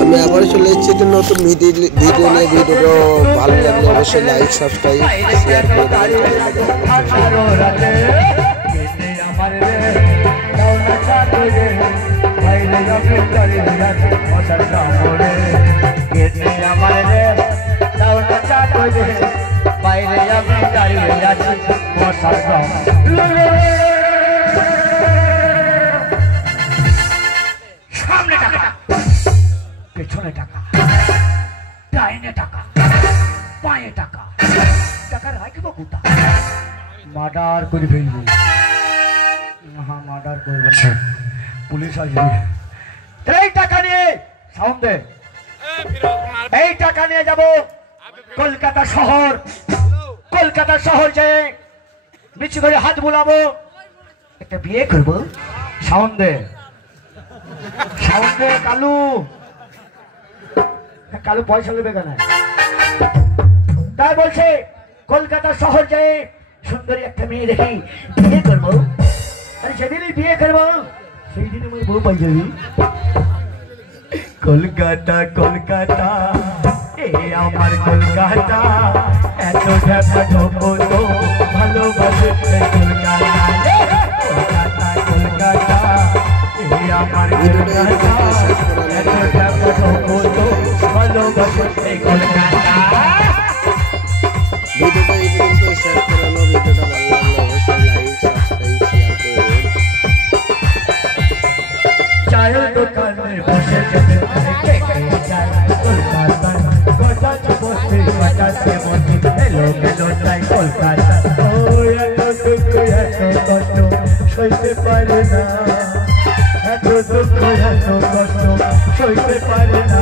আমি আবার চলে এসেছি একটা নতুন ভিডিও নিয়ে। ভিডিওটা ভালো লাগলে অবশ্যই লাইক সাবস্ক্রাইব শেয়ার করে সামনে টাকা পেছনে টাকা ডাইনে টাকা পায়ে টাকা টাকা রাখবো কোথা মার্ডার করে ফেলবো মার্ডার করবো পুলিশ আসবে এই টাকা নিয়ে সামনে এই টাকা নিয়ে যাব কলকাতা শহর যে নিচু করে হাত বুলাবো একটা বিয়ে করবো সামনে কালু কালু পয়সা নেবে কেন তাই বলছে কলকাতা শহর যায় সুন্দরী একটা মেয়ে দেখি বিয়ে করবো আর যেদিনই বিয়ে করবো সেই দিন আমি বউ পাই যাবি কলকাতা কলকাতা এ আমার কলকাতা এত ঢাকা ঢোকো তো ভালোবাসে কলকাতা কলকাতা কলকাতা আমার কলকাতা এত ঢাকা ঢোকো তো ভালোবাসে কলকাতা। ভিডিওটা এই পর্যন্ত শেয়ার করে নাও। ভিডিওটা ভালো লাগলে অবশ্যই লাইক সাবস্ক্রাইব শেয়ার করে দিন। চায়ের দোকানে বসে যাবে কলকাতা গোটা বসে বাজাতে বসে হেলো হেলো তাই কলকাতা ও এত দুঃখ এত কষ্ট সইতে পারে না এত দুঃখ এত কষ্ট সইতে পারে না।